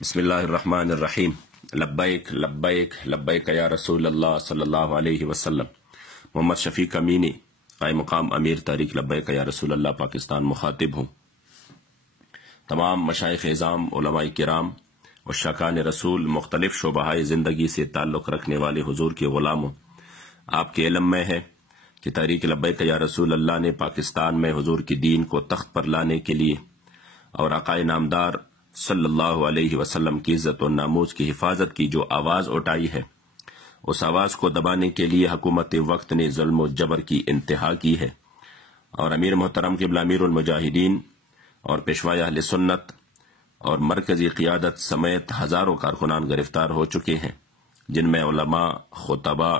بسم اللہ الرحمن الرحیم لبیک لبیک لبیک یا رسول اللہ صلی اللہ علیہ وسلم۔ محمد شفیق امینی قائم مقام امیر تاریخ لبیک یا رسول اللہ پاکستان مخاطب ہوں۔ تمام مشائخ اعظام، علماء کرام اور شاکان رسول، مختلف شعبۂ زندگی سے تعلق رکھنے والے حضور کے غلاموں، آپ کے علم میں ہے کہ تاریخ لبیک یا رسول اللہ نے پاکستان میں حضور کی دین کو تخت پر لانے کے لیے اور آقائے نامدار صلی اللہ علیہ وسلم کی عزت و ناموس کی حفاظت کی جو آواز اٹھائی ہے، اس آواز کو دبانے کے لیے حکومت وقت نے ظلم و جبر کی انتہا کی ہے، اور امیر محترم قبلہ امیر المجاہدین اور پیشوائے اہل سنت اور مرکزی قیادت سمیت ہزاروں کارکنان گرفتار ہو چکے ہیں، جن میں علماء، خطباء،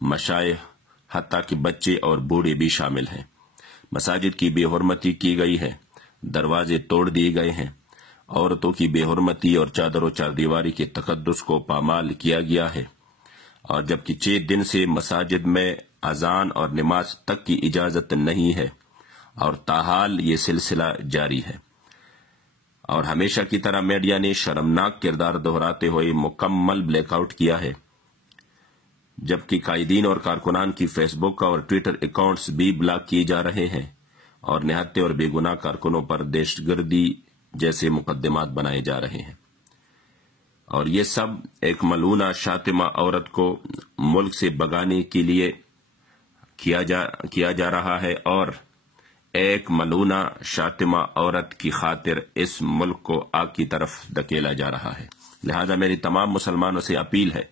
مشائخ، حتیٰ کہ بچے اور بوڑھے بھی شامل ہیں۔ مساجد کی بے حرمتی کی گئی ہے، دروازے توڑ دیے گئے ہیں، عورتوں کی بے حرمتی اور چادر و چاردیواری کے تقدس کو پامال کیا گیا ہے، اور جبکہ 6 دن سے مساجد میں اذان اور نماز تک کی اجازت نہیں ہے، اور تاحال یہ سلسلہ جاری ہے، اور ہمیشہ کی طرح میڈیا نے شرمناک کردار دہراتے ہوئے مکمل بلیک آؤٹ کیا ہے، جبکہ قائدین اور کارکنان کی فیس بک اور ٹویٹر اکاؤنٹس بھی بلاک کیے جا رہے ہیں، اور نہتے اور بے گناہ کارکنوں پر دہشت گردی جیسے مقدمات بنائے جا رہے ہیں، اور یہ سب ایک ملعونہ شاطمہ عورت کو ملک سے بھگانے کے لیے کیا جا رہا ہے، اور ایک ملعونہ شاطمہ عورت کی خاطر اس ملک کو آگ کی طرف دھکیلا جا رہا ہے۔ لہذا میری تمام مسلمانوں سے اپیل ہے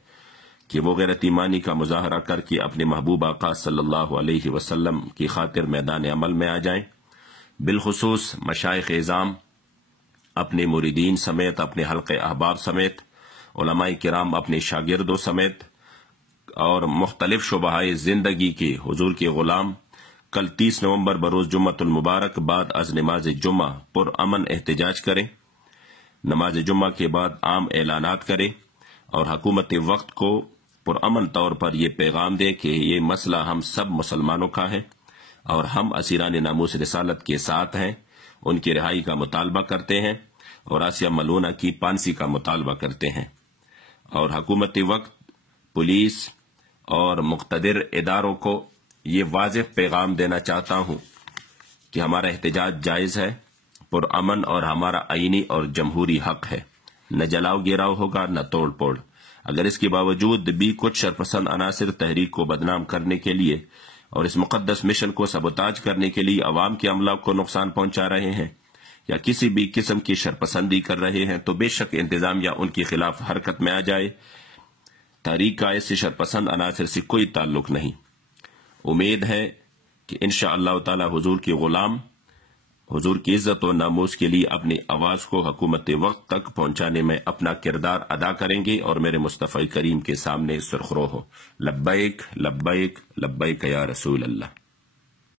کہ وہ غیرت ایمانی کا مظاہرہ کر کے اپنے محبوب آقا صلی اللہ علیہ وسلم کی خاطر میدان عمل میں آ جائیں، بالخصوص مشائخ اعظام اپنے مریدین سمیت، اپنے حلقہ احباب سمیت، علماء کرام اپنے شاگردوں سمیت، اور مختلف شعبۂ زندگی کے حضور کے غلام کل 30 نومبر بروز جمعۃ المبارک بعد از نماز جمعہ پرامن احتجاج کریں، نماز جمعہ کے بعد عام اعلانات کریں، اور حکومت وقت کو پرامن طور پر یہ پیغام دے کہ یہ مسئلہ ہم سب مسلمانوں کا ہے، اور ہم اسیران ناموس رسالت کے ساتھ ہیں، ان کی رہائی کا مطالبہ کرتے ہیں، اور آسیہ ملونہ کی پانسی کا مطالبہ کرتے ہیں، اور حکومت وقت، پولیس اور مقتدر اداروں کو یہ واضح پیغام دینا چاہتا ہوں کہ ہمارا احتجاج جائز ہے، پرامن، اور ہمارا آئینی اور جمہوری حق ہے، نہ جلاؤ گراؤ ہوگا، نہ توڑ پھوڑ۔ اگر اس کے باوجود بھی کچھ شرپسند عناصر تحریک کو بدنام کرنے کے لیے اور اس مقدس مشن کو سبوتاج کرنے کے لیے عوام کے املاک کو نقصان پہنچا رہے ہیں، یا کسی بھی قسم کی شرپسندی کر رہے ہیں، تو بے شک انتظامیہ ان کے خلاف حرکت میں آ جائے۔ تحریک کا ایسے شرپسند عناصر سے کوئی تعلق نہیں۔ امید ہے کہ انشاءاللہ تعالی حضور کے غلام حضور کی عزت و ناموس کے لیے اپنی آواز کو حکومت وقت تک پہنچانے میں اپنا کردار ادا کریں گے، اور میرے مصطفی کریم کے سامنے سرخرو ہو۔ لبیک لبیک لبیک یا رسول اللہ۔